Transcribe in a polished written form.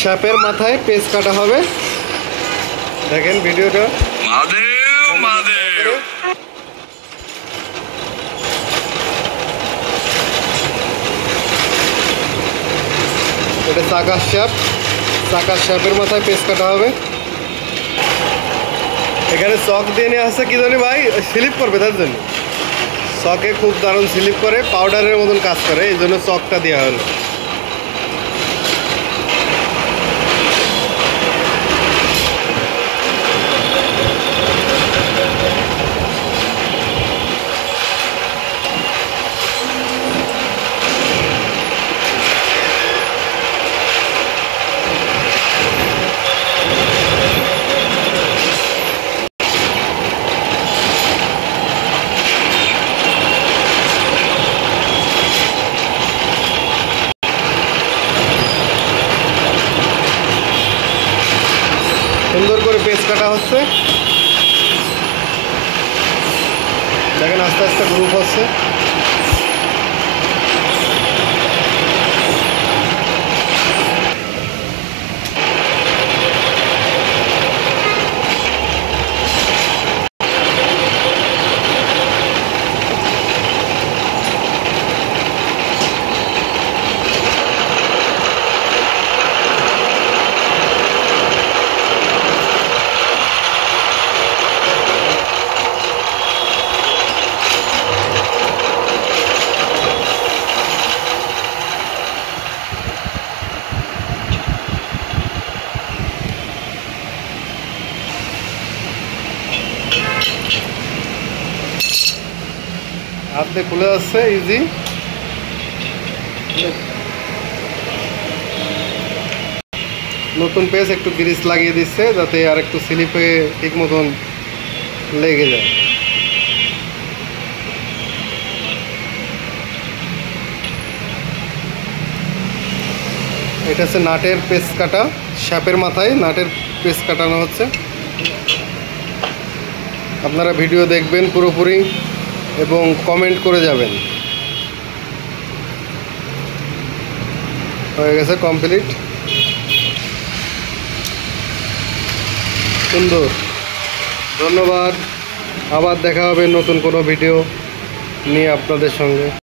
শ্যাপের মাথায় পেঁচ কাটা হবে। দেখেন ভিডিওটা। এটা চাকার শ্যাপ, চাকার শ্যাপের মাথায় পেঁচ কাটা হবে। এখানে চক দিয়ে নিয়ে আসছে কি জানি ভাই, স্লিপ করবে তার জন্য। চকে খুব দারুণ স্লিপ করে, পাউডারের মতন কাজ করে, এই জন্য চকটা দেওয়া হলো। সুন্দর করে পেঁচ কাটা হচ্ছে। দেখেন আস্তে আস্তে গ্রুপ হচ্ছে। হাত দিয়ে খুলে যাচ্ছে ইজি। নতুন পেজ একটু গ্রিস লাগিয়ে দিচ্ছে যাতে আর একটু স্লিপে ঠিক মতন লেগে যায়। এটা হচ্ছে নাটের পেচ কাটা, শ্যাপের মাথায় নাটের পেচ কাটানো হচ্ছে। আপনারা ভিডিও দেখবেন পুরোপুরি এবং কমেন্ট করে যাবেন। হয়ে গেছে কমপ্লিট, সুন্দর। ধন্যবাদ, আবার দেখা হবে নতুন কোনো ভিডিও নিয়ে আপনাদের সঙ্গে।